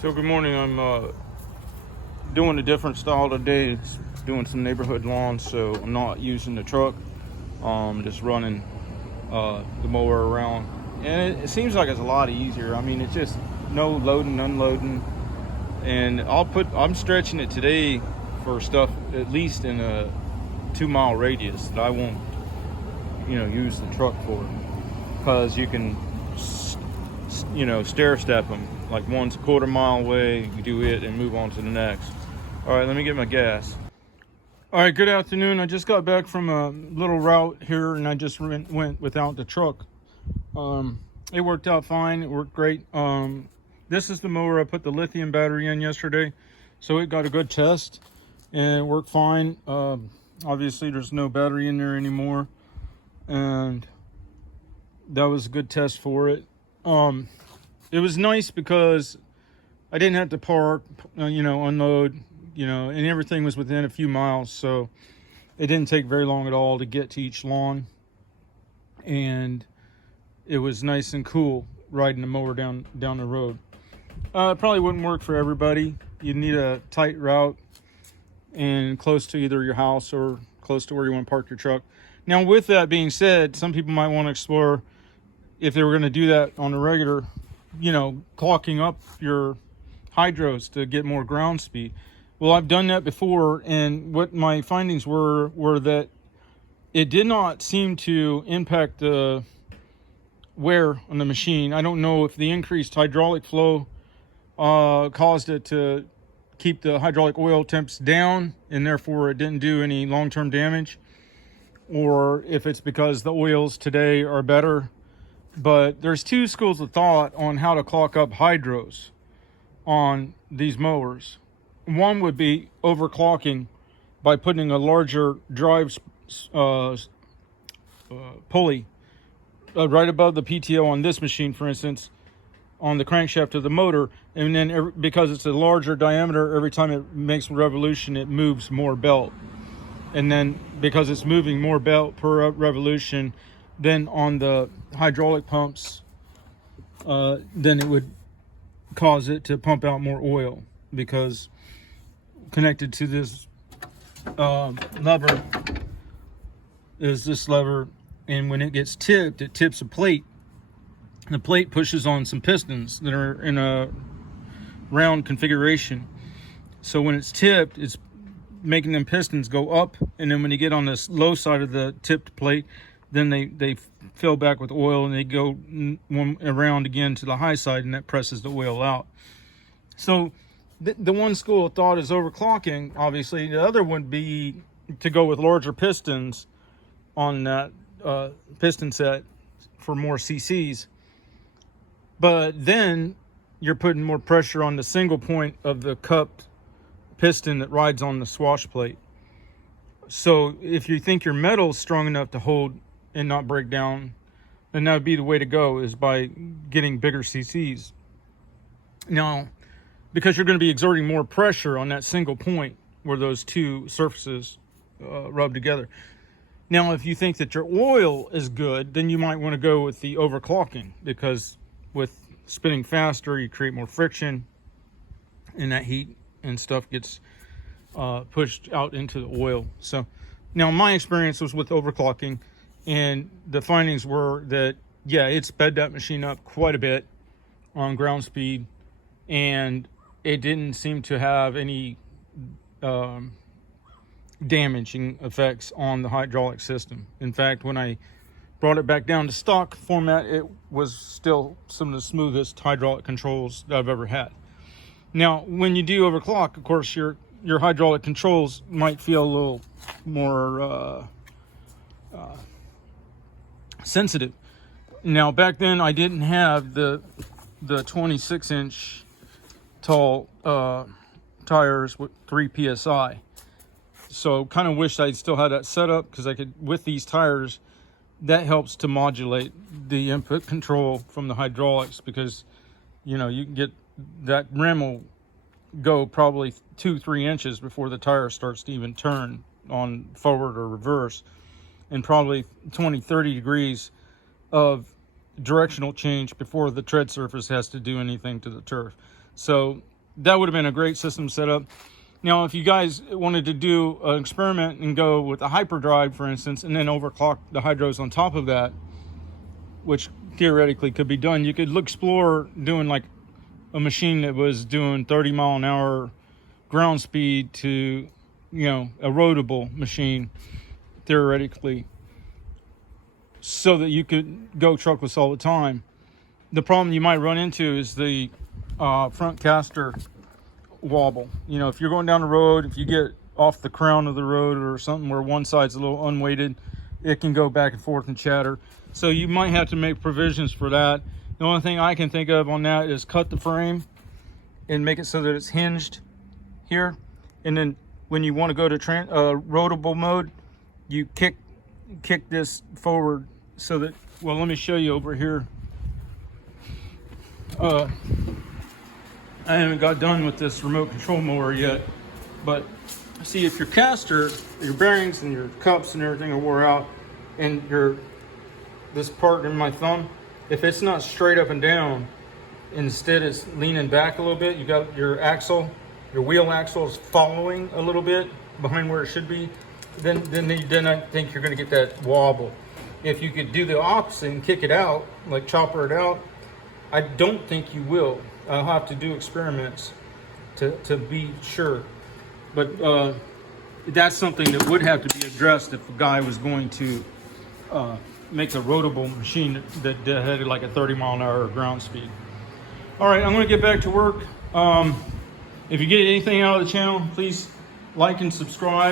So good morning. I'm doing a different style today. It's doing some neighborhood lawns, so I'm not using the truck. Just running the mower around, and it seems like it's a lot easier. I mean, it's just no loading, unloading, and I'm stretching it today for stuff at least in a 2 mile radius that I won't, use the truck for, because you can, stair step them. Like one's a quarter mile away, you do it and move on to the next. All right, let me get my gas. All right, good afternoon. I just got back from a little route here, and I just went without the truck. It worked out fine. It worked great. This is the mower I put the lithium battery in yesterday, so it got a good test and it worked fine. Obviously, there's no battery in there anymore, and that was a good test for it. It was nice because I didn't have to park, unload, and everything was within a few miles. So it didn't take very long at all to get to each lawn. And it was nice and cool riding the mower down the road. It probably wouldn't work for everybody. You'd need a tight route and close to either your house or close to where you want to park your truck. Now, with that being said, some people might want to explore, if they were going to do that on a regular, clocking up your hydros to get more ground speed. Well, I've done that before, and what my findings were that it did not seem to impact the wear on the machine. I don't know if the increased hydraulic flow caused it to keep the hydraulic oil temps down, and therefore it didn't do any long-term damage, or if it's because the oils today are better. But there's two schools of thought on how to clock up hydros on these mowers. One would be overclocking by putting a larger drive pulley right above the PTO on this machine, for instance, on the crankshaft of the motor, and then because it's a larger diameter, every time it makes a revolution, it moves more belt. And then because it's moving more belt per revolution, then on the hydraulic pumps, then it would cause it to pump out more oil, because connected to this lever is this lever, and when it gets tipped, it tips a plate. The plate pushes on some pistons that are in a round configuration. So when it's tipped, it's making them pistons go up, and then when you get on this low side of the tipped plate, then they fill back with oil, and they go around again to the high side, and that presses the oil out. So the one school of thought is overclocking, obviously. The other would be to go with larger pistons on that piston set for more cc's. But then you're putting more pressure on the single point of the cupped piston that rides on the swash plate. So if you think your metal is strong enough to hold and not break down, then that would be the way to go, is by getting bigger cc's. Now, because you're going to be exerting more pressure on that single point where those two surfaces rub together. Now, if you think that your oil is good, then you might want to go with the overclocking, because with spinning faster, you create more friction, and that heat and stuff gets pushed out into the oil. So now my experience was with overclocking, and the findings were that, yeah, it sped that machine up quite a bit on ground speed, and it didn't seem to have any damaging effects on the hydraulic system. In fact, when I brought it back down to stock format, it was still some of the smoothest hydraulic controls that I've ever had. Now, when you do overclock, of course, your hydraulic controls might feel a little more sensitive. Now, back then, I didn't have the 26-inch tall tires with 3 psi. So kind of wish I'd still had that set up, because I could, with these tires, that helps to modulate the input control from the hydraulics, because you can get that rim will go probably 2-3 inches before the tire starts to even turn on forward or reverse, and probably 20-30 degrees of directional change before the tread surface has to do anything to the turf. So that would have been a great system setup. Now, if you guys wanted to do an experiment and go with a hyperdrive, for instance, and then overclock the hydros on top of that, which theoretically could be done, you could explore doing like a machine that was doing 30-mile-an-hour ground speed to, you know, a roadable machine, theoretically, so that you could go truckless all the time. The problem you might run into is the front caster wobble. You know, if you're going down the road, if you get off the crown of the road or something where one side's a little unweighted, it can go back and forth and chatter. So you might have to make provisions for that. The only thing I can think of on that is cut the frame and make it so that it's hinged here. And then when you want to go to roadable mode, you kick this forward so that, well, let me show you over here. I haven't got done with this remote control mower yet, but see, if your caster, your bearings and your cups and everything are wore out, and this part in my thumb, if it's not straight up and down, instead it's leaning back a little bit, you got your axle, your wheel axle is following a little bit behind where it should be, then I think you're going to get that wobble. If you could do the opposite and kick it out, like chopper it out, I don't think you will. I'll have to do experiments to be sure. But that's something that would have to be addressed if a guy was going to make a roadable machine that had like a 30-mile-an-hour ground speed. All right, I'm going to get back to work. If you get anything out of the channel, please like and subscribe.